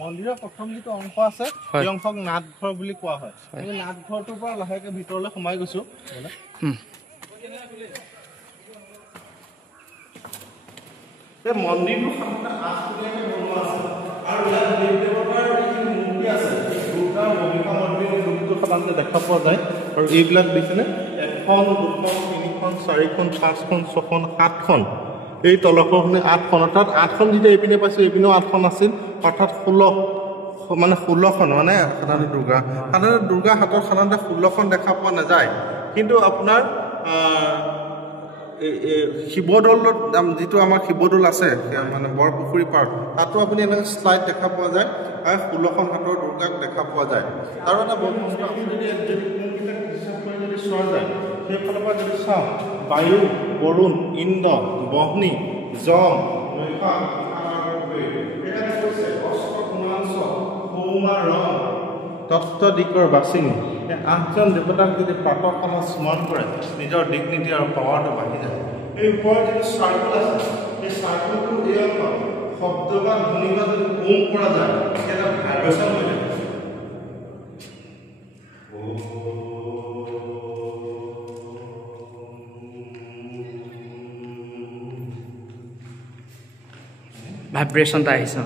মন্দিৰৰ প্ৰথম যিটো অংশ আছে এই অংশক নাটঘৰ বুলি কোৱা হয় আমি নাটঘৰটোৰ পৰা লাহেকৈ ভিতৰলৈ সোমাই গৈছো এই মন্দিৰটো সাধাৰণতে আঠখুলীয়াকৈ বনোৱা আছে আৰু ইয়াত দেৱ দেৱতাৰ যিখিনি মূৰ্তি আছে দুৰ্গা মহিষা মন্দিৰৰ ৰূপটো সাধাৰণতে দেখা পোৱা যায় আৰু এইবিলাক দেখিছেনে 1 2 3 4 5 6 7খন এই তলখনে 8খন অৰ্থাৎ 8খন যেতিয়া এইপিনে পাইছো এইপিনেও 8খন আছিল অৰ্থাৎ 16খন মানে সাধাৰণতে দুৰ্গা হাতৰ সাধাৰণতে 16খন দেখা পোৱা নাযায় কিন্তু আপোনাৰ শিৱদৌলত যিটো আমাৰ শিৱদৌল আছে মানে বৰপুখুৰী পাৰ তাতো আপুনি এনেকৈ শ্লাইড দেখা পোৱা যায় আৰু 16খন হাতৰ দুৰ্গাক দেখা পোৱা যায় আৰু এটা বৈশিষ্ট্য আমি যদি কোনকেইটা হিচাপ কৰি যদি চোৱা যায় সেইফালৰ পৰা যদি চাওঁ বায়ু বৰুণ ইন্দ্ৰ বহ্নি যম তত্ত্ব দিকৰ বাচিনী এই 8জন দেৱতাক যদি প্ৰাতঃকালত স্মৰণ কৰে নিজৰ দিক নীতি আৰু পাৱাৰটো বাঢ়ি যায় এই ওপৰত যিটো চাৰ্কুল আছে সেই চাৰ্কুলটো এই অংশ শব্দ বা ধ্বনি বা যদি ওম কৰা যায় এটা ভাইব্ৰেশ্যন হৈ যায় ভাইব্ৰেশ্যনটা আহিছে